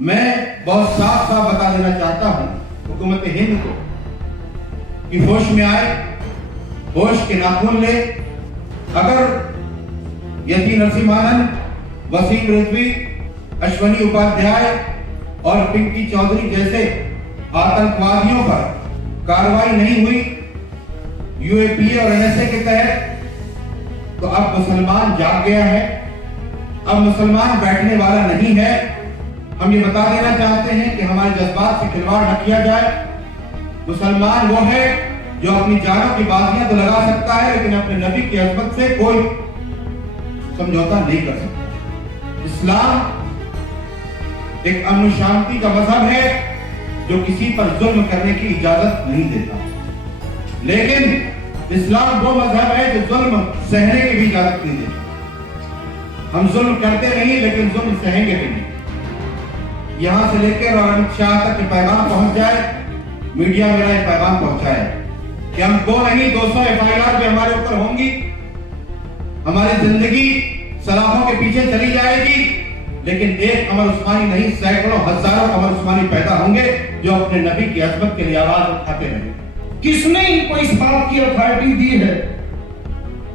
मैं बहुत साफ साफ बता देना चाहता हूं हुकूमत हिंद को कि होश में आए, होश के नाखून ले। अगर यति नरसिम्हानन, वसीम रिजवी, अश्वनी उपाध्याय और पिंकी चौधरी जैसे आतंकवादियों पर कार्रवाई नहीं हुई यूएपीए और एनएसए के तहत, तो अब मुसलमान जाग गया है। अब मुसलमान बैठने वाला नहीं है। हम ये बता देना चाहते हैं कि हमारे जज्बात से खिलवाड़ न किया जाए। मुसलमान वो है जो अपनी जानों की बाजियां तो लगा सकता है, लेकिन अपने नबी की अज़मत से कोई समझौता नहीं कर सकता। इस्लाम एक अमन शांति का मजहब है जो किसी पर जुल्म करने की इजाजत नहीं देता, लेकिन इस्लाम वो मजहब है जो जुल्म सहने की भी इजाजत नहीं देता। हम जुल्म करते नहीं, लेकिन जुल्म सहेंगे भी नहीं। यहां से लेकर और अमित शाह तक ये पैगाम पहुंच जाए, मीडिया मेरा ये पैगाम पहुंचाए कि हम 2 नहीं 200 FIR भी हमारे ऊपर होंगी। हमारी जिंदगी सलाखों के पीछे चली जाएगी, लेकिन एक अमर उस्मानी नहीं, सैकड़ों हजारों अमर उस्मानी पैदा होंगे जो अपने नबी की अज़मत के लिए आवाज उठाते रहेंगे। किसने इनको इस बात की अथॉरिटी दी है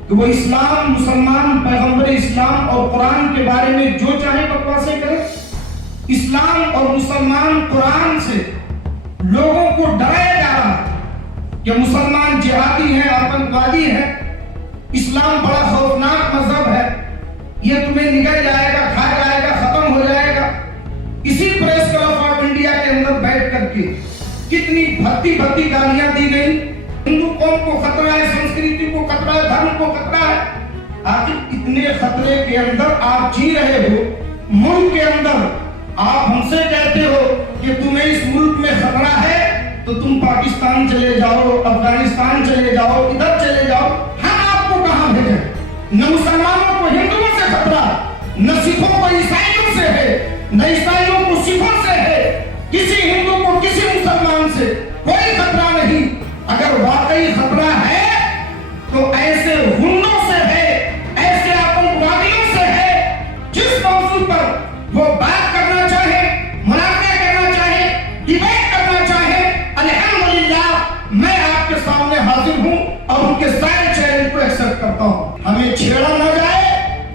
कि वो इस्लाम, मुसलमान, पैगंबर इस्लाम और कुरान के बारे में जो चाहे बकवासें करें? इस्लाम और मुसलमान कुरान से लोगों को डराया जा रहा है कि मुसलमान जिहादी हैं, आतंकवादी हैं। इस्लाम बड़ा खौफनाक मजहब है, ये तुम्हें निगल जाएगा, खा जाएगा, खत्म हो जाएगा। इसी प्रेस क्लब ऑफ इंडिया के अंदर बैठ करके कितनी भद्दी गालियां दी गई। हिंदू कौम को खतरा है, संस्कृति को खतरा है, धर्म को खतरा है। आखिर इतने खतरे के अंदर आप जी रहे हो, मुल्क के अंदर आप हमसे कहते हो कि तुम्हें इस मुल्क में खतरा है, तो तुम पाकिस्तान चले जाओ, अफगानिस्तान चले जाओ, इधर चले जाओ। हम आपको कहां भेजें? न मुसलमानों को हिंदुओं से खतरा, न सिखों को ईसाइयों से है, न ईसाइयों को सिखों से है। किसी हिंदू को किसी मुसलमान से कोई खतरा नहीं। अगर वाकई खतरा है तो ऐसे हुंडों से है, ऐसे आतंकवादियों से है। जिस मौजूद पर वो बात करना चाहे, मुनाज़रा करना चाहे, डिबेट करना चाहे, अल्हम्दुलिल्लाह मैं आपके सामने हाजिर हूं और उनके सारे चैलेंज को एक्सेप्ट करता हूं। हमें छेड़ा ना जाए,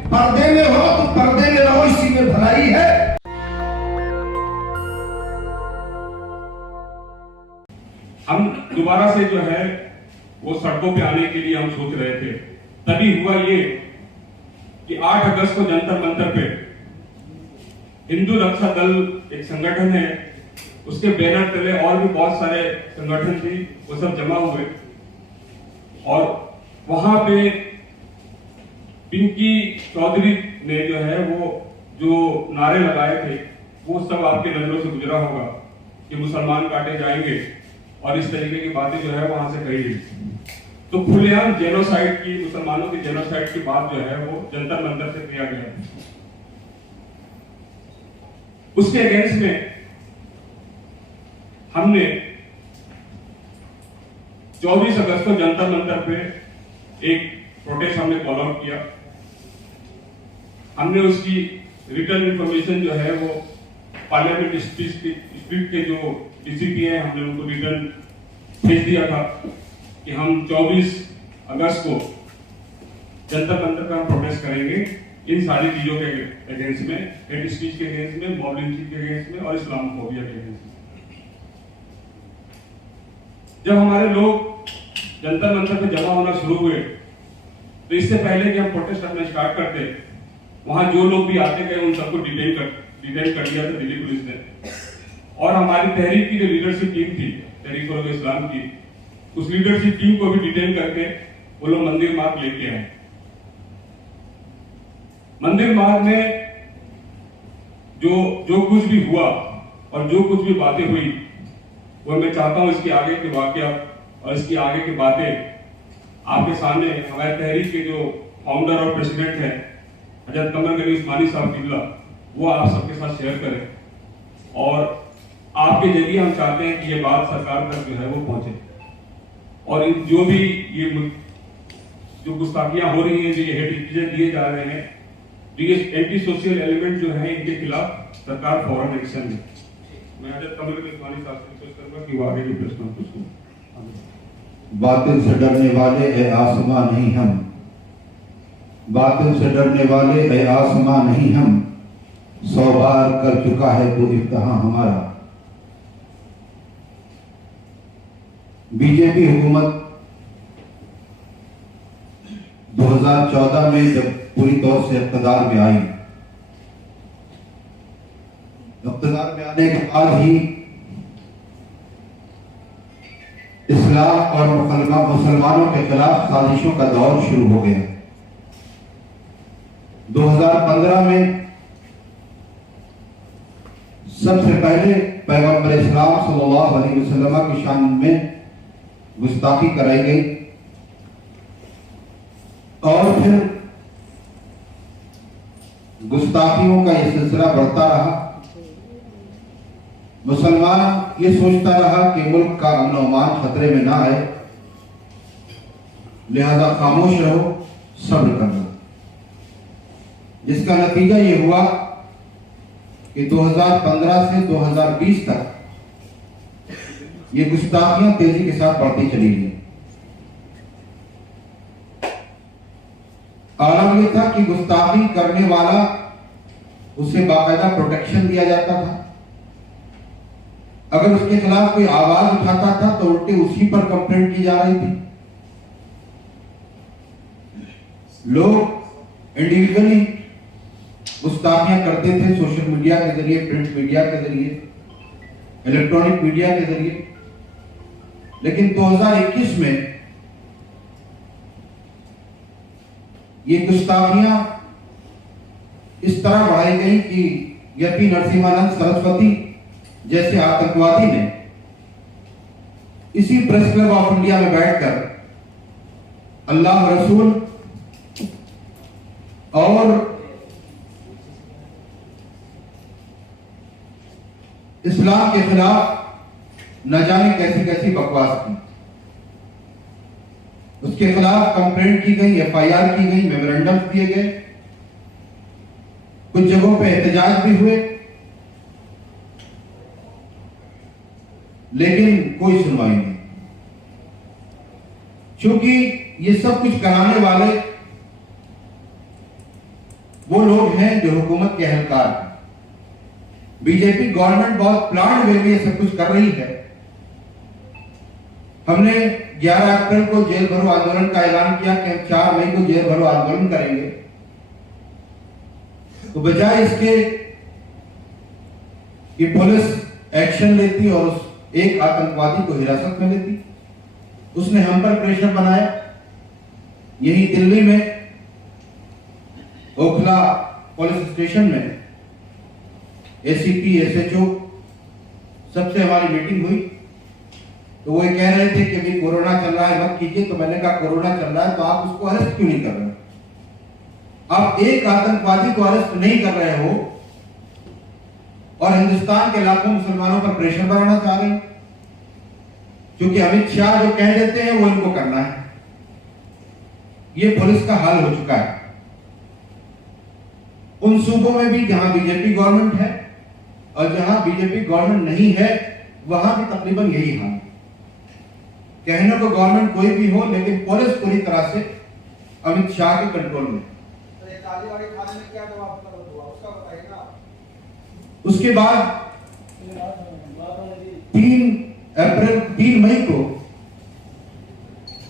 पर्दे में हो तो पर्दे में रहो, इसी में भलाई है। हम दोबारा से जो है वो सड़कों पे आने के लिए हम सोच रहे थे। तभी हुआ ये कि 8 अगस्त को जंतर मंतर पे हिंदू रक्षा दल एक संगठन है, उसके बैनर तले और भी बहुत सारे संगठन थी, वो सब जमा हुए और वहां पे पिंकी चौधरी ने जो है वो जो नारे लगाए थे वो सब आपके नजरों से गुजरा होगा कि मुसलमान काटे जाएंगे और इस तरीके की बातें जो है वहां से कही गई। तो खुलेआम जेनोसाइड की, मुसलमानों की जेनोसाइड की बात जो है वो जंतर मंतर से किया गया। उसके अगेंस्ट में हमने 24 अगस्त को जंतर मंतर पे एक प्रोटेस्ट हमने कॉल आउट किया। हमने उसकी रिटर्न इंफॉर्मेशन जो है वो पार्लियामेंट स्ट्रीट के जो डीसीपी हैं, हमने उनको रिटर्न भेज दिया था कि हम 24 अगस्त को जंतर मंतर का प्रोटेस्ट करेंगे इन सारी चीजों के अगेंस्ट में, हेट स्पीच के अगेंस्ट में, मॉब लिंचिंग के अगेंस्ट में और इस्लामोफोबिया के अगेंस्ट में। जब हमारे लोग जंतर मंतर पे जमा होना शुरू हुए तो इससे पहले कि हम प्रोटेस्ट अपना स्टार्ट करते, वहां जो लोग भी आते गए उन सबको डिटेन कर दिया था दिल्ली पुलिस ने। और हमारी तहरीक की जो लीडरशिप टीम थी, तहरीक फरोग इस्लाम की, उस लीडरशिप टीम को भी डिटेन करके वो लोग मंदिर मार्ग लेके आए। मंदिर मार्ग में जो कुछ भी हुआ और जो कुछ भी बातें हुई, वो मैं चाहता हूं इसके आगे के वाकया और इसकी आगे की बातें आपके सामने हमारे तहरीक के जो फाउंडर और प्रेसिडेंट हैं हजरत कमर गनी उस्मानी साहब किबला, वो आप सबके साथ शेयर करें। और आपके जरिए हम चाहते हैं कि ये बात सरकार तक जो है वो पहुंचे और जो भी ये जो गुस्ताखियां हो रही हैं, जो ये हेट दिए जा रहे हैं, जो ये एंटी सोशल एलिमेंट जो है, इनके खिलाफ सरकार फौरन एक्शन ले। मैं आज कमल इस्मानी साहब से रिक्वेस्ट करूंगा कि वो आगे की प्रश्न पूछें। बातिल से डरने वाले है आसमां नहीं हम, बातिल से डरने वाले है आसमां नहीं हम, 100 बार कर चुका है तो इफ्तिहा हमारा। बीजेपी हुकूमत 2014 में जब पूरी तौर से इक़्तिदार में आई, इक़्तिदार में आने के बाद ही इस्लाम और मुसलमानों के खिलाफ साजिशों का दौर शुरू हो गया। 2015 में सबसे पहले पैगंबर इस्लाम सल्लल्लाहु अलैहि वसल्लम की शान में गुस्ताखी कराई गई और फिर गुस्ताखियों का यह सिलसिला बढ़ता रहा। मुसलमान ये सोचता रहा कि मुल्क का अमन और अमान खतरे में ना आए, लिहाजा खामोश रहो, सब्र कर लो। जिसका नतीजा ये हुआ कि 2015 से 2020 तक ये गुस्ताखियां तेजी के साथ बढ़ती चली गई। आलम यह था कि गुस्ताखी करने वाला उसे बाकायदा प्रोटेक्शन दिया जाता था। अगर उसके खिलाफ कोई आवाज उठाता था तो उल्टे उसी पर कंप्लेंट की जा रही थी। लोग इंडिविजुअली गुस्ताखियां करते थे, सोशल मीडिया के जरिए, प्रिंट मीडिया के जरिए, इलेक्ट्रॉनिक मीडिया के जरिए। लेकिन 2021 में ये गुस्ताखियां इस तरह बढ़ाई गई कि यपी नरसिम्हानंद सरस्वती जैसे आतंकवादी ने इसी प्रेस क्लब ऑफ इंडिया में बैठकर अल्लाह रसूल और इस्लाम के खिलाफ न जाने कैसी कैसी बकवास की। उसके खिलाफ कंप्लेंट की गई, FIR की गई, मेमोरेंडम दिए गए, कुछ जगहों पे एहतजाज भी हुए, लेकिन कोई सुनवाई नहीं। क्योंकि ये सब कुछ कराने वाले वो लोग हैं जो हुकूमत के अहलकार हैं। बीजेपी गवर्नमेंट बहुत प्लान वे में ये सब कुछ कर रही है। हमने 11 अप्रैल को जेल भरो आंदोलन का ऐलान किया कि हम 4 मई को जेल भरो आंदोलन करेंगे। तो बजाय इसके कि पुलिस एक्शन लेती और उस एक आतंकवादी को हिरासत में लेती, उसने हम पर प्रेशर बनाया। यही दिल्ली में ओखला पुलिस स्टेशन में ACP SHO सबसे हमारी मीटिंग हुई। तो वो कह रहे थे कि भी कोरोना चल रहा है, मत कीजिए। तो मैंने कहा कोरोना चल रहा है तो आप उसको अरेस्ट क्यों नहीं कर रहे? आप एक आतंकवादी को अरेस्ट नहीं कर रहे हो और हिंदुस्तान के लाखों मुसलमानों पर प्रेशर बनाना चाह रहे हैं, क्योंकि अमित शाह जो कह देते हैं वो इनको करना है। ये पुलिस का हाल हो चुका है। उन सूबों में भी जहां बीजेपी गवर्नमेंट है और जहां बीजेपी गवर्नमेंट नहीं है, वहां भी तकरीबन यही हाल है। कहने को गवर्नमेंट कोई भी हो, लेकिन पुलिस पूरी तरह से अमित शाह के कंट्रोल में। उसके बाद 3 मई को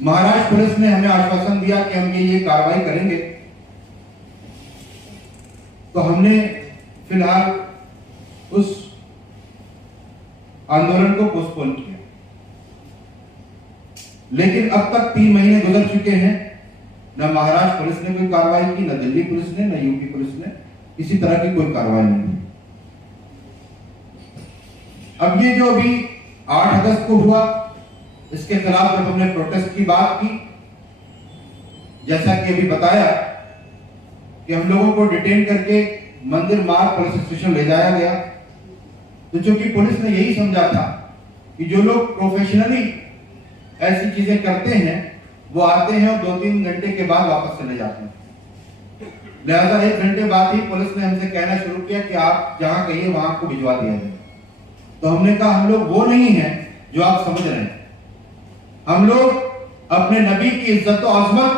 महाराष्ट्र पुलिस ने हमें आश्वासन दिया कि हम ये कार्रवाई करेंगे। तो हमने फिलहाल उस आंदोलन को पोस्टपोन किया। लेकिन अब तक 3 महीने गुजर चुके हैं, न महाराष्ट्र पुलिस ने कोई कार्रवाई की, न दिल्ली पुलिस ने, न यूपी पुलिस ने किसी तरह की कोई कार्रवाई नहीं की। अब ये जो अभी 8 अगस्त को हुआ, इसके खिलाफ जब हमने प्रोटेस्ट की बात की, जैसा कि अभी बताया कि हम लोगों को डिटेन करके मंदिर मार्ग पुलिस स्टेशन ले जाया गया। तो चूंकि पुलिस ने यही समझा था कि जो लोग प्रोफेशनली ऐसी चीजें करते हैं वो आते हैं और 2-3 घंटे के बाद वापस चले जाते हैं। लिहाजा 1 घंटे बाद ही पुलिस ने हमसे कहना शुरू किया कि आप जहां कहिए वहां आपको भिजवा दिया जाए। तो हमने कहा हम लोग वो नहीं हैं जो आप समझ रहे हैं। हम लोग अपने नबी की इज्जत और अजमत,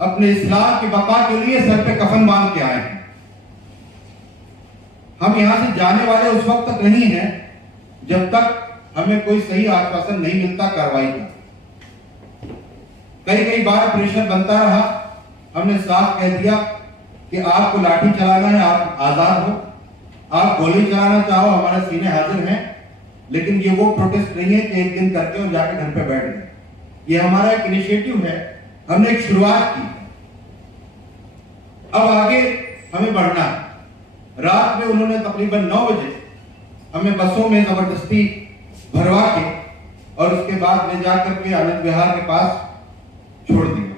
अपने इस्लाम की बका के लिए सर पे कफन बांध के आए हैं। हम यहां से जाने वाले उस वक्त तक नहीं हैं जब तक हमें कोई सही आश्वासन नहीं मिलता कार्रवाई का। कई बार प्रेशर बनता रहा। हमने साफ कह दिया कि आपको लाठी चलाना है, आप आजाद हो, आप गोली चलाना चाहो, हमारे सीने हाजिर हैं, लेकिन ये वो प्रोटेस्ट नहीं है कि एक दिन करके और जाके घर पे बैठ गए। ये हमारा एक इनिशिएटिव है, हमने एक शुरुआत की। अब आगे हमें बढ़ना है। रात में उन्होंने तकरीबन 9 बजे हमें बसों में जबरदस्ती भरवा के और उसके बाद ले जाकर के आनंद विहार के पास छोड़ दिया।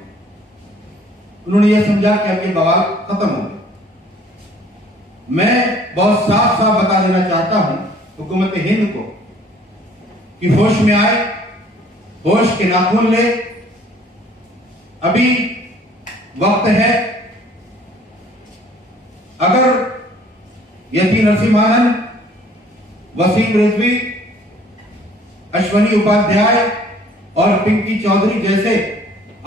उन्होंने यह समझा कि अब ये बवाल खत्म हो गया। मैं बहुत साफ बता देना चाहता हूं हुकूमत हिंद को कि होश में आए, होश के नाखून ले। अभी वक्त है। अगर यति नरसिम्हानंद, वसीम रिजवी, अश्वनी उपाध्याय और पिंकी चौधरी जैसे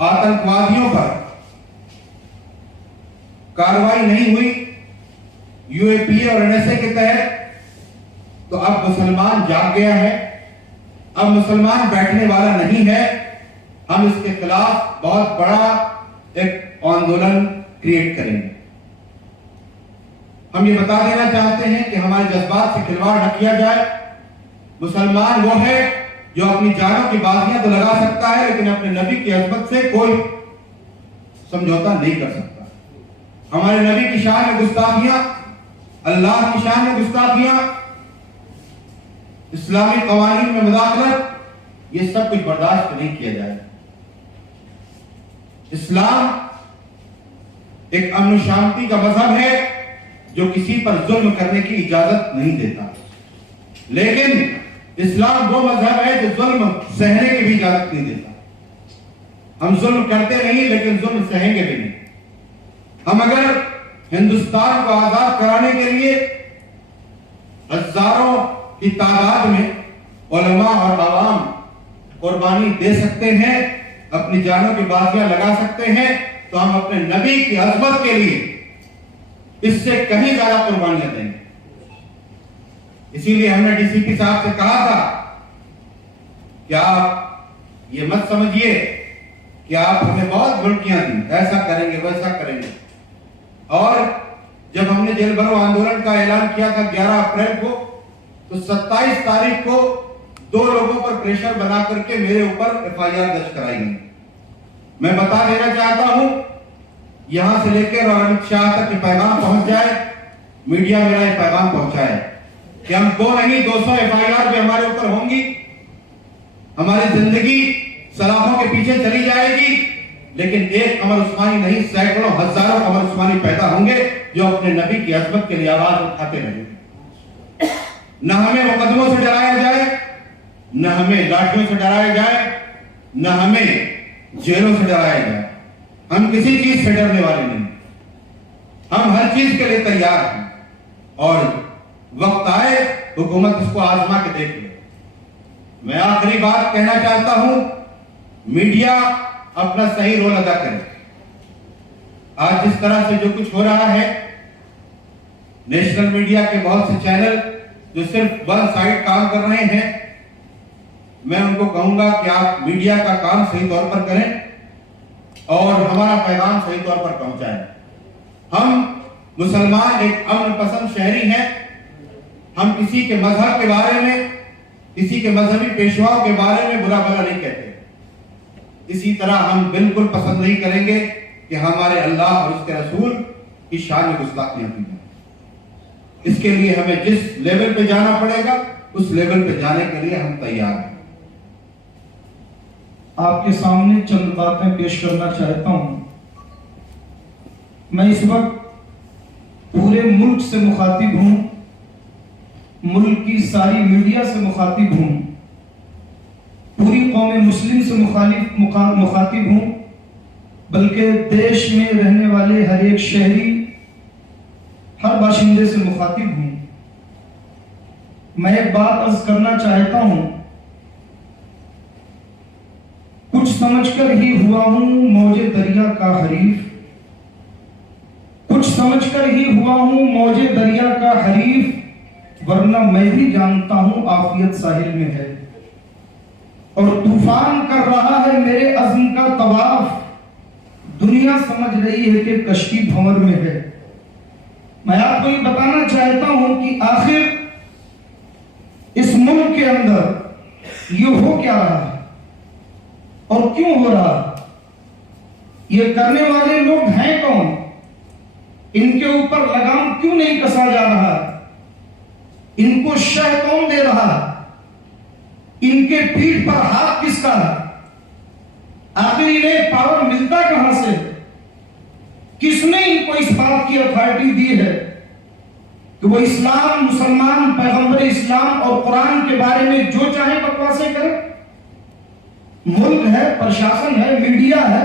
आतंकवादियों पर कार्रवाई नहीं हुई यूएपीए और एनएसए के तहत, तो अब मुसलमान जाग गया है। अब मुसलमान बैठने वाला नहीं है। हम इसके खिलाफ बहुत बड़ा एक आंदोलन क्रिएट करेंगे। हम ये बता देना चाहते हैं कि हमारे जज्बात से खिलवाड़ न किया जाए। मुसलमान वो है जो अपनी जानों की बाजियां तो लगा सकता है, लेकिन अपने नबी की अजमत से कोई समझौता नहीं कर सकता। हमारे नबी की शान में गुस्ताखियां, अल्लाह की शान में गुस्ताखियां, इस्लामी कवानीन में मुदाखलत, ये सब कुछ बर्दाश्त नहीं किया जाएगा। इस्लाम एक अमन शांति का मजहब है जो किसी पर जुल्म करने की इजाजत नहीं देता, लेकिन इस्लाम वो मजहब है जो जुल्म सहने की भी इजाजत नहीं देता। हम जुल्म करते नहीं, लेकिन जुल्म सहेंगे भी नहीं। हम अगर हिंदुस्तान को आजाद कराने के लिए हजारों की तादाद में उलमा और आवाम कुर्बानी दे सकते हैं, अपनी जानों की बाजियां लगा सकते हैं, तो हम अपने नबी की अजमत के लिए इससे कहीं ज्यादा कुर्बानियां देंगे। इसीलिए हमने डीसीपी साहब से कहा था कि आप ये मत समझिए कि आप हमें बहुत धमकियां दी, ऐसा करेंगे वैसा करेंगे। और जब हमने जेल भरो आंदोलन का ऐलान किया था 11 अप्रैल को, तो 27 तारीख को 2 लोगों पर प्रेशर बना करके मेरे ऊपर एफआईआर दर्ज कराई गई। मैं बता देना चाहता हूं, यहां से लेकर और अमित शाह तक ये पैगाम पहुंच जाए, मीडिया मेरा ये पैगाम पहुंचाए कि हम 2 नहीं 200 एफआईआर भी हमारे ऊपर होंगी। हमारी जिंदगी सलाखों के पीछे चली जाएगी, लेकिन एक कमर उस्मानी नहीं, सैकड़ों हजारों कमर उस्मानी पैदा होंगे जो अपने नबी की अजमत के लिए आवाज उठाते रहेंगे। न हमें मुकदमों से डराया जाए, न हमें लाठियों से डराया जाए, न हमें जेलों से डराया जाए। हम किसी चीज से डरने वाले नहीं, हम हर चीज के लिए तैयार हैं। और वक्त आए हुकूमत उसको आजमा के देख ले। मैं आखिरी बात कहना चाहता हूं, मीडिया अपना सही रोल अदा करे। आज जिस तरह से जो कुछ हो रहा है, नेशनल मीडिया के बहुत से चैनल जो सिर्फ वन साइड काम कर रहे हैं, मैं उनको कहूंगा कि आप मीडिया का काम सही तौर पर करें और हमारा पैगाम सही तौर पर पहुंचाएं। हम मुसलमान एक अमन पसंद शहरी हैं। हम किसी के मजहब के बारे में, किसी के मजहबी पेशवाओं के बारे में बुरा भला नहीं कहते। इसी तरह हम बिल्कुल पसंद नहीं करेंगे कि हमारे अल्लाह और उसके रसूल की शान में गुस्ताखियां की जाए। इसके लिए हमें जिस लेवल पे जाना पड़ेगा, उस लेवल पे जाने के लिए हम तैयार हैं। आपके सामने चंद बातें पेश करना चाहता हूं। मैं इस वक्त पूरे मुल्क से मुखातिब हूं, मुल्क की सारी मीडिया से मुखातिब हूं, पूरी कौम मुस्लिम से मुखातिब हूं, बल्कि देश में रहने वाले हर एक शहरी हर बाशिंदे से मुखातिब हूं। मैं एक बात अर्ज करना चाहता हूं, कुछ समझकर ही हुआ हूं मौजे दरिया का हरीफ, कुछ समझकर ही हुआ हूं मौजे दरिया का हरीफ, वरना मैं भी जानता हूं आफियत साहिल में है और तूफान कर रहा है मेरे अज़्म का तवाफ, दुनिया समझ रही है कि कश्ती भंवर में है। मैं आपको ये बताना चाहता हूं कि आखिर इस मुल्क के अंदर ये हो क्या रहा है और क्यों हो रहा है, ये करने वाले लोग हैं कौन, इनके ऊपर लगाम क्यों नहीं कसा जा रहा, इनको शह कौन दे रहा, इनके पीठ पर हाथ किसका है, आखिर इन्हें पावर मिलता कहां से, किसने इनको इस बात की अथॉरिटी दी है कि वो इस्लाम, मुसलमान, पैगंबर इस्लाम और कुरान के बारे में जो चाहे बकवासें करें। मुल्क है, प्रशासन है, मीडिया है,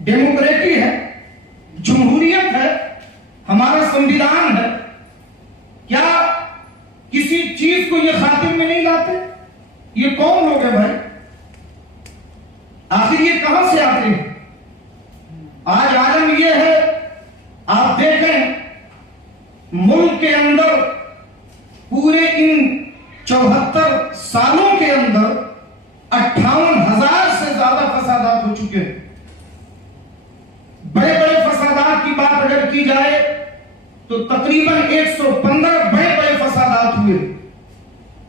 डेमोक्रेसी है, जमहूरियत है, हमारा संविधान है, क्या किसी चीज को ये खातिर में नहीं लाते? ये कौन लोग है भाई, आखिर ये कहां से आते हैं? आज आलम ये है, आप देखें मुल्क के अंदर पूरे इन 74 सालों के अंदर 58,000 से ज्यादा फसादात हो चुके हैं। बड़े बड़े फसादात की बात अगर की जाए तो तकरीबन 115 बड़े बड़े फसादात हुए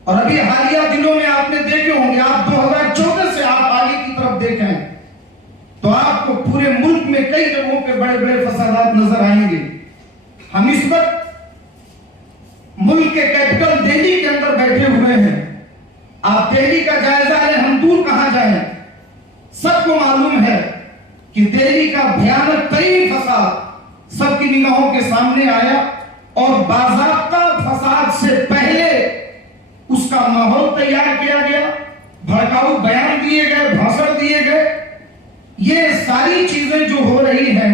और अभी हालिया दिनों में आपने देखे होंगे, आप 2014 से आप आगे की तरफ देखें तो आपको पूरे मुल्क में कई जगहों पे बड़े बड़े फसादात नजर आएंगे। हम इस वक्त मुल्क के कैपिटल दिल्ली के अंदर बैठे हुए हैं, आप दिल्ली का जायजा लें, हम दूर कहां जाएं। सबको मालूम है कि दिल्ली का भयानक तरीन फसाद सबकी निगाहों के सामने आया और बाज़ाब्ता फसाद से पहले उसका माहौल तैयार किया गया, भड़काऊ बयान दिए गए, भाषण दिए गए। ये सारी चीजें जो हो रही हैं,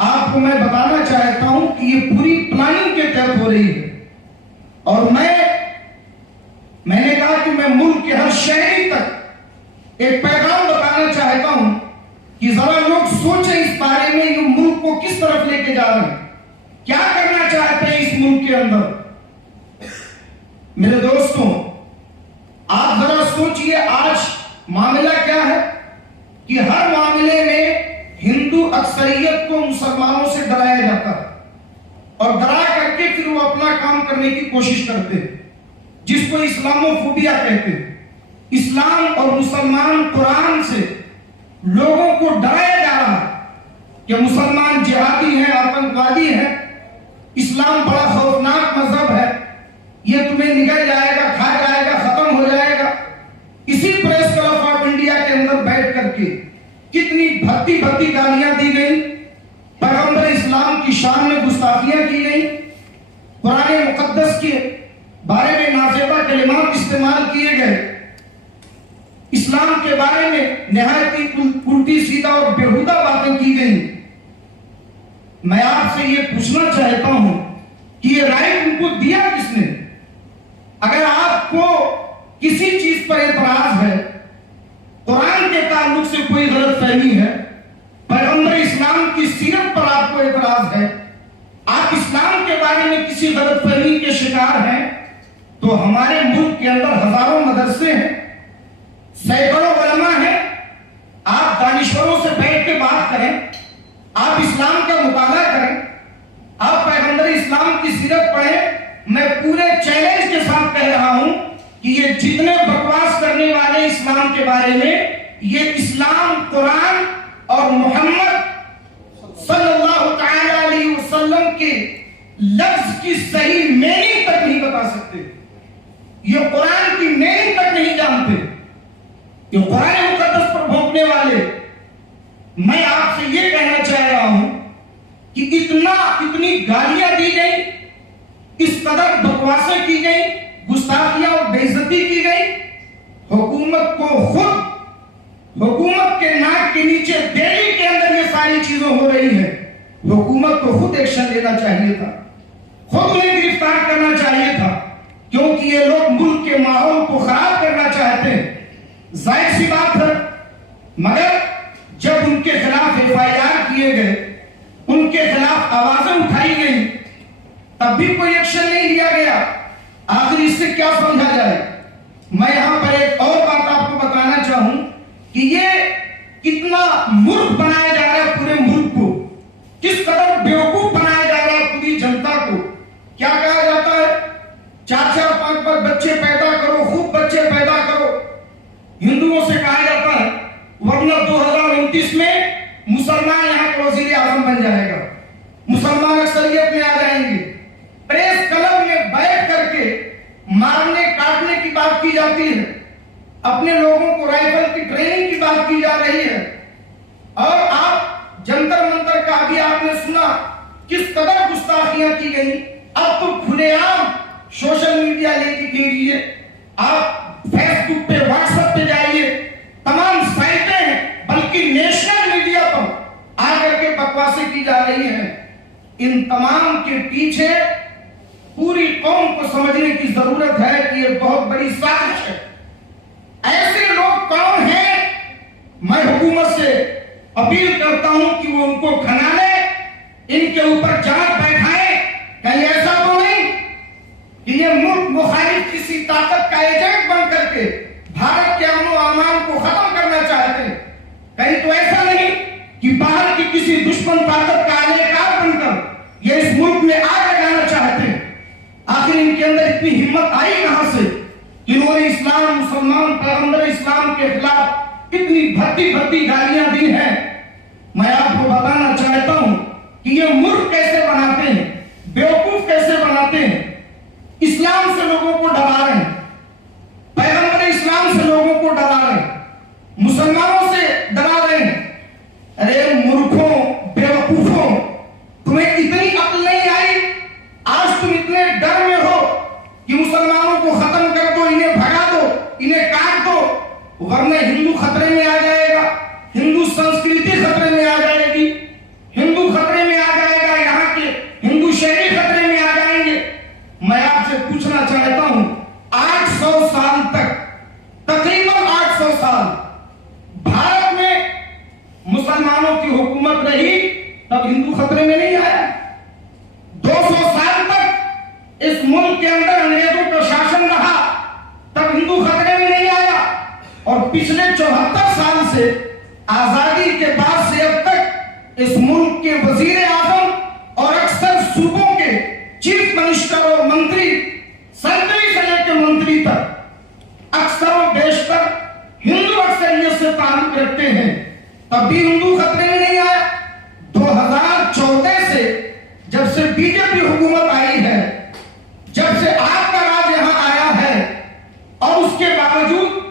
आपको मैं बताना चाहता हूं कि ये पूरी प्लानिंग के तहत हो रही है और मैंने कहा कि मैं मुल्क के हर शहरी तक एक पैगाम बताना चाहता हूं कि जरा लोग सोचें इस बारे में, ये मुल्क को किस तरफ लेके जा रहे हैं, क्या करना चाहते हैं इस मुल्क के अंदर। मेरे दोस्तों, आप जरा सोचिए आज मामला क्या है कि हर मामले में हिंदू अक्सरियत को मुसलमानों से डराया जाता है और डरा करके फिर वो अपना काम करने की कोशिश करते हैं, जिसको इस्लामोफोबिया कहते हैं। इस्लाम और मुसलमान कुरान से लोगों को डराया जा रहा है कि मुसलमान जिहादी हैं, आतंकवादी हैं, इस्लाम बड़ा खौफनाक मजहब है, ये तुम्हें निकल जाएगा, खा जाएगा, खत्म हो जाएगा। इसी प्रेस क्लब ऑफ इंडिया के अंदर बैठ करके कितनी भद्दी भद्दी गालियां दी गई, पैगंबर इस्लाम की शान में गुस्ताखियां की गई, कुरान मुकद्दस के बारे में नाज़ेबा कलिमात इस्तेमाल किए गए, इस्लाम के बारे में निहायत उल्टी सीधा और बेहुदा बातें की गई। मैं आपसे ये पूछना चाहता हूं कि ये राइट उनको दिया किसने? अगर आपको किसी चीज पर एतराज है, कुरान के ताल्लुक से कोई गलत फहमी है, पैगंबर इस्लाम की सीरत पर आपको एतराज है, आप इस्लाम के बारे में किसी गलत फहमी के शिकार हैं, तो हमारे मुल्क के अंदर हजारों मदरसे हैं, सैकड़ों उलमा हैं। आप दानिश्वरों से बैठ के बात करें, आप इस्लाम का मुताला करें, आप पैगंबर इस्लाम की सीरत पढ़ें। मैं पूरे चैलेंज के साथ कह रहा हूं कि ये जितने बकवास करने वाले इस्लाम के बारे में, ये इस्लाम, कुरान और मोहम्मद सल्लल्लाहु अलैहि वसल्लम के लफ्ज की सही मीनिंग तक नहीं बता सकते, ये कुरान की मीनिंग तक नहीं जानते, ये कुरान मुकद्दस पर भोंकने वाले। मैं आपसे ये कहना चाह रहा हूं कि इतनी गालियां दी गई, इस कदर बकवासें की गई, गुस्ताखियां और बेइज्जती की गई, हुकूमत के नाक के नीचे दिल्ली के अंदर ये सारी चीजें हो रही है, हुकूमत को खुद एक्शन लेना चाहिए था। खुद उन्हें गिरफ्तार करना चाहिए था, क्योंकि ये लोग मुल्क के माहौल को खराब करना चाहते हैं। जाहिर सी बात है, मगर जब उनके खिलाफ FIR किए गए, उनके खिलाफ आवाजें उठाई गई, तब भी कोई एक्शन नहीं लिया गया। आखिर इससे क्या समझा जाए? मैं यहां पर एक और बात आपको बताना चाहूं कि ये कितना मूर्ख बनाया जा रहा है पूरे मुल्क को, किस कदर बेवकूफ बनाया जा रहा है पूरी जनता को। क्या कहा जाता है? 4-4, 5-5 बच्चे पैदा करो, खूब बच्चे पैदा करो। हिंदुओं से कहा जाता है वरना 2029 में मुसलमान यहां का वजीर आजम बन जाएगा, मुसलमान अक्सरियत में आ जाएंगे। प्रेस क्लब में बैठ करके मारने काटने की बात की जाती है, अपने लोगों को राइफल की ट्रेनिंग की बात की जा रही है। और आप जंतर मंतर का भी आपने सुना किस कदर गुस्ताखियां की गई। अब तो खुलेआम सोशल मीडिया लीजिए, आप फेसबुक पे, व्हाट्सएप पे जाइए, तमाम साइटें हैं, बल्कि नेशनल मीडिया पर आकर के बकवासें की जा रही हैं। इन तमाम के पीछे पूरी कौम को समझने की जरूरत है कि यह बहुत बड़ी साजिश है। ऐसे लोग कौन हैं? मैं हुकूमत से अपील करता हूं कि वो उनको खनाने, इनके ऊपर जांच बैठाएं। कहीं ऐसा तो नहीं कि ये मुल्क मुखालिफ किसी ताकत का एजेंट बन करके भारत के अमन व अमान को खत्म करना चाहते हैं? कहीं तो ऐसा नहीं कि बाहर की किसी दुश्मन ताकत का आलेकार बनकर ये इस मुल्क में आग लगाना चाहते हैं? आखिर इनके अंदर इतनी हिम्मत आई कहां से? इन्होंने इस्लाम, मुसलमान, पैगंबर इस्लाम के खिलाफ इतनी भद्दी गालियां दी हैं। मैं आपको बताना चाहता हूं कि ये मूर्ख कैसे बनाते हैं, बेवकूफ कैसे बनाते हैं। इस्लाम से लोगों को डरा रहे हैं, पैगंबर इस्लाम से लोगों को डरा रहे हैं, मुसलमानों से डरा रहे हैं। अरे मूर्खों, बेवकूफों, तुम्हें इतनी अक्ल नहीं आई? आज तुम इतने डर में हो कि मुसलमानों को खत्म कर दो, इन्हें भगा दो, इन्हें काट दो, वरना हिंदू खतरे में आ जाएगा, हिंदू संस्कृति खतरे में आ जाएगी, हिंदू खतरे में आ जाएगा, यहाँ के हिंदू शहरी खतरे में आ जाएंगे। मैं आपसे पूछना चाहता हूं, 800 साल तक, तकरीबन 800 साल भारत में मुसलमानों की हुकूमत रही, तब हिंदू खतरे में नहीं आया। 200 साल तक इस मुल्क के अंदर अंग्रेजों का शासन रहा, तब हिंदू खतरे में नहीं आया। और पिछले 74 साल से, आजादी के बाद से अब तक इस मुल्क के वजीर आजम और अक्सर सूबों के चीफ मिनिस्टर और मंत्री, संतरी से लेकर मंत्री तक अक्सर और बेशतर हिंदू अक्सरियत से ताल्लुक रखते हैं, तब भी हिंदू खतरे में नहीं आया। 2014 से जब से बीजेपी हुकूमत आई है, जब से आपका राज यहां आया है, और उसके बावजूद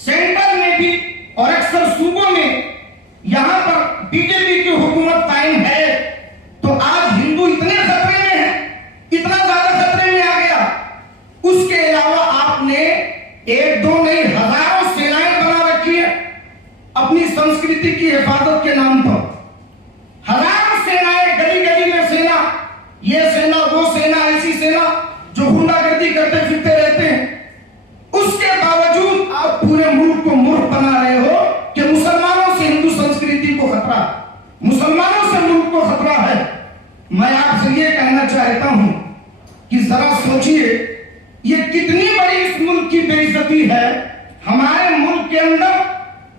सेंटर में भी और अक्सर सूबों में यहां पर बीजेपी की हुकूमत कायम है, तो आज हिंदू इतने खतरे में है, इतना ज्यादा खतरे में आ गया। उसके अलावा आपने 1-2 नहीं, हजारों सेनाएं बना रखी है अपनी संस्कृति की हिफाजत के नाम पर। हजारों सेनाएं, गली गली में सेना, ये सेना, वो सेना, ऐसी सेना जो गुंडागर्दी करते फिरते रहते हैं। उसके बावजूद आप पूरे मुल्क को मूर्ख बना रहे हो कि मुसलमानों से हिंदू संस्कृति को खतरा, मुसलमानों से मुल्क को खतरा है। मैं आपसे ये कहना चाहता हूं कि जरा सोचिए, ये कितनी बड़ी इस मुल्क की बेइज्जती है। हमारे मुल्क के अंदर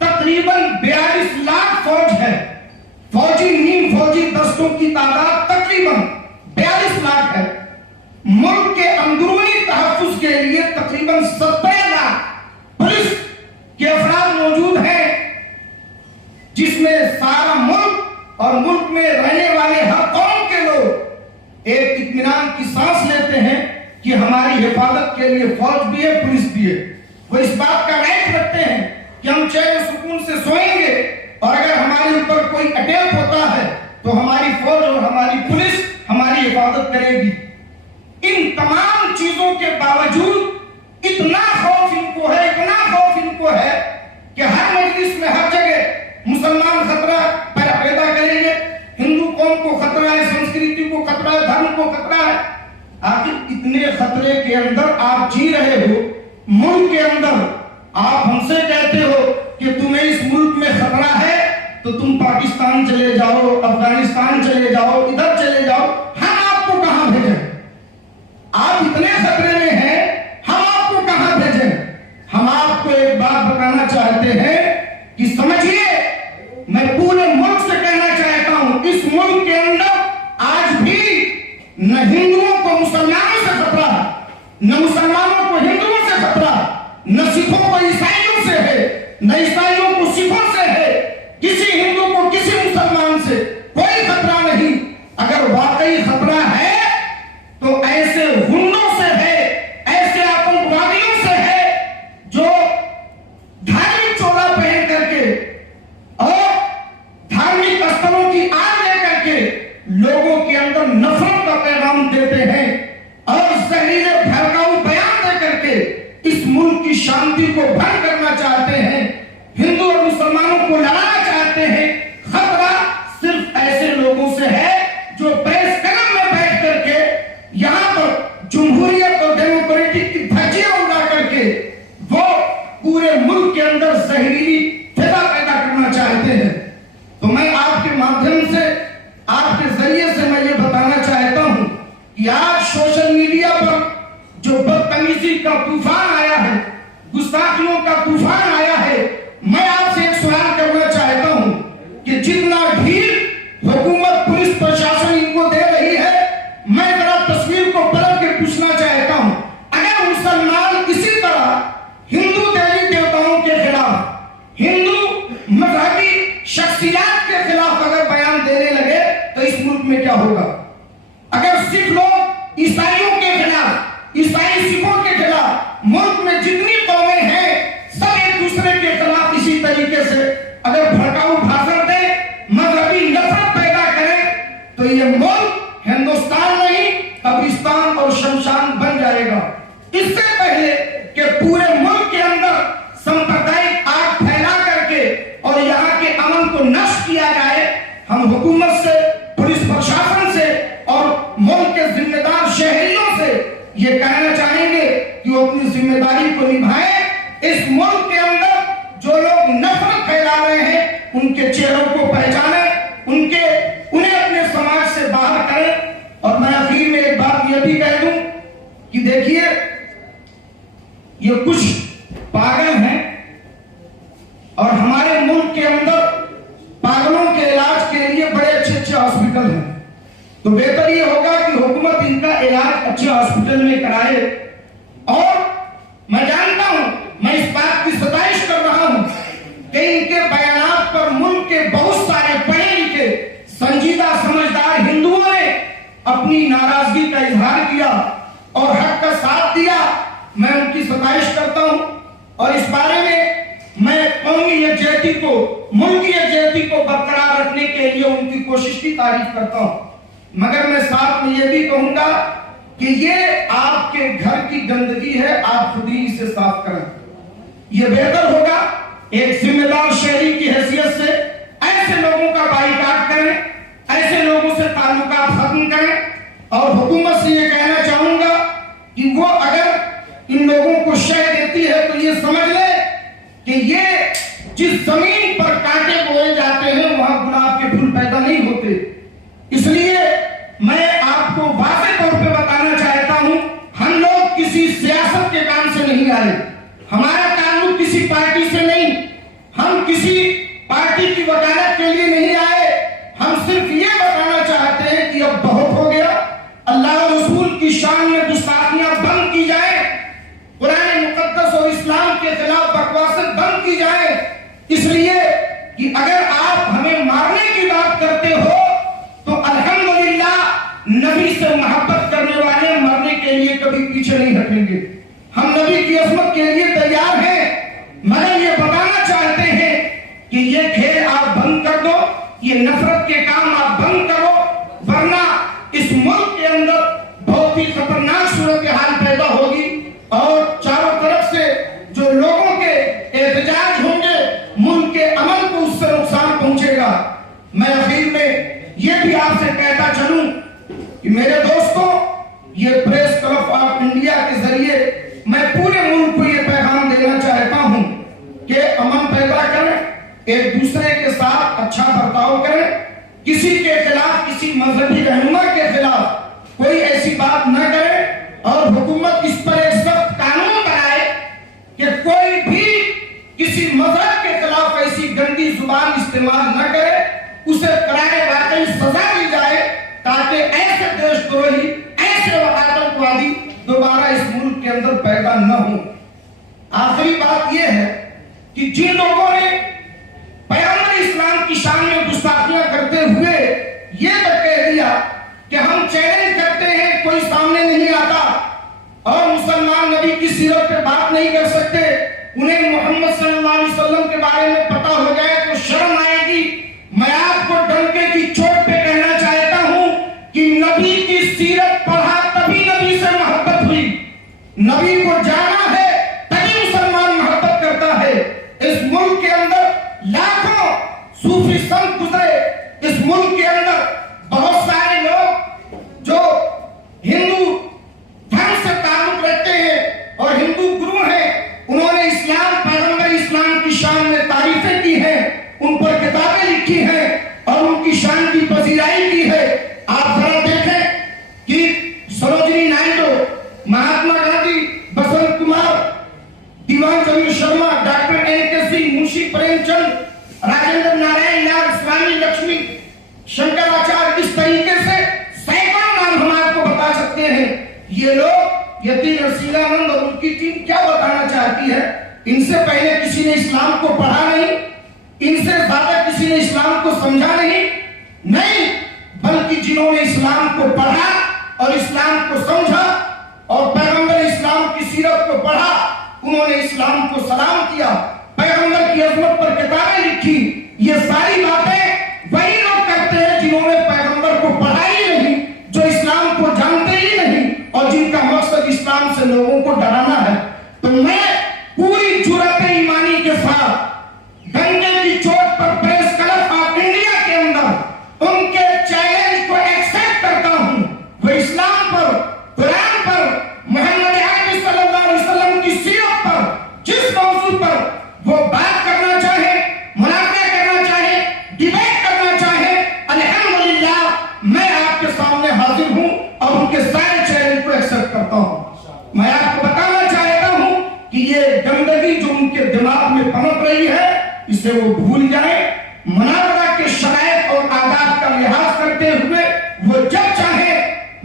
तकरीबन 42 लाख फौज है, फौजी, नीम फौजी दस्तों की तादाद तकरीबन 42 लाख है। मुल्क के अंदरूनी तहफ्फुज़ के लिए तकरीबन 70 लाख पुलिस के अफराद मौजूद हैं, जिसमें सारा मुल्क और मुल्क में रहने वाले हर कौम के लोग एक इत्मीनान की सांस लेते हैं कि हमारी हिफाजत के लिए फौज भी है, पुलिस भी है। वो इस बात का राइट रखते हैं कि हम चैन सुकून से सोएंगे, और अगर हमारे ऊपर कोई अटैक होता है तो हमारी फौज और हमारी पुलिस हमारी हिफाजत करेगी। इन तमाम चीजों के बावजूद इतना खौफ इनको है, इतना खौफ इनको है कि हर मजलिस में, हर जगह मुसलमान खतरा पैदा करेंगे, हिंदू कौम को खतरा है, संस्कृति को खतरा है, धर्म को खतरा है। मुल्क के अंदर आप हमसे कहते हो कि तुम्हें इस मुल्क में खतरा है तो तुम पाकिस्तान चले जाओ, अफगानिस्तान चले जाओ, इधर चले जाओ, हम आपको कहां भेजें? आप इतने खतरे में हैं, हम आपको कहां भेजें? हम आपको एक बात बताना चाहते हैं कि समझिए, मैं पूरे मुल्क से कहना चाहता हूं, इस मुल्क के अंदर आज भी न हिंदुओं को मुसलमानों से खतरा, न मुसलमानों को हिंदुओं से खतरा, न सिखों को ईसाइयों से है, न ईसाइयों को सिखों से है, किसी हिंदू को किसी मुसलमान से कोई खतरा नहीं। अगर वाकई खतरा है तो ऐसे हुंडों से है, ऐसे आतंकवादियों से है जो धार्मिक चोला पहन करके और धार्मिक स्थलों की आग लेकर के लोगों के अंदर नफरत का पैगाम देते हैं और जहरीले भड़काऊ बयान दे करके इस मुल्क की शांति को भंग करना चाहते हैं, हिंदू और मुसलमानों को लड़ाना चाहते हैं। खतरा सिर्फ ऐसे लोगों से है जो प्रेस कलम में बैठ करके यहां पर जमहूरियत और डेमोक्रेटिक की धज्जियां उड़ा करके वो पूरे मुल्क के अंदर जहरीली फिजा पैदा करना चाहते हैं। तो मैं आपके माध्यम से, आपके जरिए से मैं ये बताना चाहता हूं कि आज सोशल मीडिया पर जो बदतमीजी का तूफान आया है, गुस्ताखियों का तूफान आया है, मैं आपसे एक सवाल करना चाहता हूं कि जितना ढील हुकूमत, पुलिस प्रशासन इनको दे रही है, मैं जरा तस्वीर को पलट के पूछना चाहता हूं, अगर मुसलमान इसी तरह हिंदू देवी देवताओं के खिलाफ, हिंदू मजहबी शख्सियत के खिलाफ अगर बयान देने लगे तो इस मुल्क में क्या होगा? अगर सिख लोग ईसाइयों के खिलाफ, ईसाई सिखों के खिलाफ, मुल्क में जितनी कौमें हैं सब एक दूसरे के खिलाफ इसी तरीके से अगर भड़काऊ भाषण दे, मजहबी नफरत पैदा करे तो ये मुल्क हिंदुस्तान नहीं कब्रिस्तान और शमशान बन जाएगा। इससे पहले कि पूरे मुल्क के अंदर सांप्रदायिक आग फैला करके और यहाँ के अमन को नष्ट किया जाए, हम हुकूमत से, पुलिस प्रशासन से और मुल्क के जिम्मेदार शहरियों से ये कहना चाहेंगे कि वो अपनी जिम्मेदारी को निभाएं। इस मुल्क के अंदर जो लोग नफरत फैला रहे हैं उनके चेहरों को पहचाने, उन्हें अपने समाज से बाहर करें। और मैं आखिर में एक बात यह भी कह दूं कि देखिए, ये कुछ पागल हैं और हमारे मुल्क के अंदर पागलों के इलाज के लिए बड़े अच्छे हॉस्पिटल हैं, तो बेहतर ये होगा कि हुकूमत इनका इलाज अच्छे हॉस्पिटल में कराए। और मैं जानता हूं, मैं इस बात की सताइश कर रहा हूं कि इनके बयानात पर मुल्क के बहुत सारे पढ़े लिखे संजीदा समझदार हिंदुओं ने अपनी नाराजगी का इजहार किया और हक का साथ दिया। मैं उनकी सताइश करता हूं और इस बारे में मैं कौमी यकजहती को, मुल्की यकजहती को बरकरार रखने के लिए उनकी कोशिश की तारीफ करता हूं। मगर मैं साथ में यह भी कहूंगा कि ये आपके घर की गंदगी है, आप खुद ही इसे साफ करें। यह बेहतर होगा एक जिम्मेदार शहरी की हैसियत से ऐसे लोगों का बाइकाट करें, ऐसे लोगों से ताल्लुकात खत्म करें। और हुकूमत से यह कहना चाहूंगा कि वो अगर इन लोगों को शय देती है तो ये समझ ले कि ये जिस जमीन पर कांटे बोए जाते हैं वहां गुलाब के फूल पैदा नहीं होते। इसलिए मैं आपको वाज़ेह तौर पे बताना चाहता हूं, हम लोग किसी सियासत के काम से नहीं आए, हमारा ताल्लुक किसी पार्टी से नहीं, हम किसी पार्टी की वकालत के लिए नहीं आए। हम सिर्फ ये बताना चाहते हैं कि अब बहुत हो गया, अल्लाह और रसूल की शान में गुस्ताखियां बंद की जाए, कुरान मुकद्दस और इस्लाम के खिलाफ बकवासें बंद की जाए। इसलिए कि अगर आप हमें मारने की बात करते हो तो अल्हम्दुलिल्लाह, नबी से मोहब्बत करने वाले मरने के लिए कभी पीछे नहीं हटेंगे। हम नबी की अज़मत के लिए तैयार हैं, मगर ये बताना चाहते हैं कि ये खेल आप बंद कर दो, ये नफरत के काम आप बंद करो, वरना इस मुल्क के अंदर बहुत ही खतरनाक सूरत हाल पैदा होगी और चारों तरफ से जो लोगों के एहतजाज होंगे, मुल्क के अमन को उससे नुकसान पहुंचेगा। मैं आखिर में यह भी आपसे कहता चलूं कि मेरे दोस्तों, ये प्रेस क्लब ऑफ इंडिया के जरिए मैं पूरे मुल्क को ये एक दूसरे के साथ अच्छा बर्ताव करें, किसी के खिलाफ, किसी मजहबी रहनुमा के खिलाफ कोई ऐसी बात न करे, और हुकूमत इस पर एक सख्त कानून बनाए कि कोई भी किसी मजहब के खिलाफ ऐसी गंदी जुबान इस्तेमाल न करे, उसे करारे वाकई सजा दी जाए, ताकि ऐसे देशद्रोही, ऐसे आतंकवादी दोबारा इस मुल्क के अंदर पैदा न हो। आखिरी बात यह है कि जिन लोगों ने पैगंबर इस्लाम की शान में गुस्ताखियां करते हुए यह तक कह दिया कि हम चैलेंज करते हैं, कोई सामने नहीं आता और मुसलमान नबी की सीरत पे बात नहीं कर सकते, उन्हें मोहम्मद सल्लल्लाहु अलैहि वसल्लम के बारे में पता हो जाए तो शर्म आएगी। मैं आपको डंके की चोट पे कहना चाहता हूं कि नबी की सीरत पढ़ा तभी नबी से मोहब्बत हुई, नबी को जाना है तभी मुसलमान मोहब्बत करता है। इस मुल्क के अंदर लाखों सूफी संत गुजरे, इस मुल्क के अंदर बहुत सारे लोग जो हिंदू धर्म से ताल्लुक रखते हैं और हिंदू गुरु हैं, उन्होंने इस्लाम, पैगंबर इस्लाम की शान में तारीफें की हैं, उन पर किताबें लिखी हैं और उनकी शान की पजीराई की है। आप जरा देखें कि सरोजिनी नायडू, महात्मा गांधी, बसंत कुमार, दीवान चंद्र शर्मा, डॉक्टर एन.के. सिंह, मुंशी प्रेमचंद, राजेंद्र नारायण लाल, स्वामी लक्ष्मी शंकराचार्य, इस तरीके से सैकड़ों नाम हम आपको बता सकते हैं। ये लोग यतीम रसीलानंद और उनकी टीम क्या बताना चाहती है? इनसे पहले किसी ने इस्लाम को पढ़ा नहीं, इनसे ज्यादा किसी ने इस्लाम को समझा नहीं, बल्कि जिन्होंने इस्लाम को पढ़ा और इस्लाम को समझा और पैगंबर इस्लाम की सीरत को पढ़ा, उन्होंने इस्लाम को सलाम किया, पैगंबर की अजमत पर किताबें लिखी। ये सारी बातें वही लोग करते हैं जिन्होंने पैगंबर को पढ़ा ही नहीं, जो इस्लाम को जानते ही नहीं और जिनका मकसद इस्लाम से लोगों को डराना है। तो मैं पूरी जुर्रत ईमानी के साथ डंके की चोट पर प्रेस क्लब ऑफ इंडिया के अंदर उनके चैलेंज को एक्सेप्ट करता हूं। वो इस्लाम पर, कुरान पर, मोहम्मद अरबी सल्लल्लाहु अलैहि वसल्लम की सीरत पर, जिस मौजू पर वो बात करना चाहे, मुनाज़रा करना चाहे, डिबेट करना चाहे, अल्हम्दुलिल्लाह मैं आपके सामने हाजिर हूं और उनके सारे चैलेंज को एक्सेप्ट करता हूं। मैं आपको बताना चाहता हूं कि ये गंदगी जो उनके दिमाग में पनप रही है, इसे वो भूल जाए। मुनाज़रा के शराइत और आदाब का लिहाज करते हुए वो जब चाहे,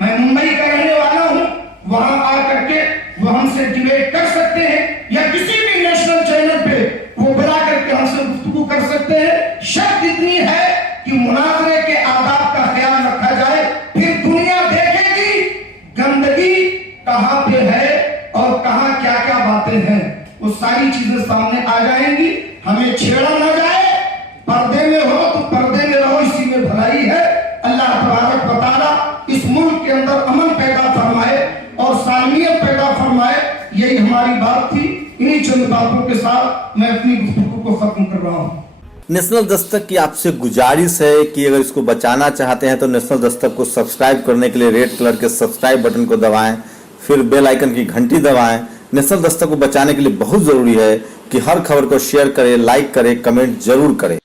मैं मुंबई का रहने वाला हूं, वहां आकर के वो हमसे डिबेट कर सकते हैं या किसी भी नेशनल चैनल पे वो बुला करके हमसे गुफ्तगू कर सकते हैं। शर्त इतनी है कि मुनाज़रे के आदाब का ख्याल रखा जाए, फिर दुनिया देखेगी गंदगी कहां पे है और कहां क्या क्या बातें हैं, वो सारी चीजें सामने आ जाएंगी। हमें छेड़ा ना जाए, पर्दे में हो तो पर्दे में रहो, इसी में भलाई है। अल्लाह तबारक व तआला इस मुल्क के अंदर अमन पैदा फरमाए और सालमियत पैदा फरमाए, यही हमारी बात थी। इन्हीं चंद बातों के साथ मैं अपनी गुफ्तगू को खत्म कर रहा हूँ। नेशनल दस्तक की आपसे गुजारिश है कि अगर इसको बचाना चाहते हैं तो नेशनल दस्तक को सब्सक्राइब करने के लिए रेड कलर के सब्सक्राइब बटन को दबाएं, फिर बेल आइकन की घंटी दबाएं। नेशनल दस्तक को बचाने के लिए बहुत ज़रूरी है कि हर खबर को शेयर करें, लाइक करें, कमेंट जरूर करें।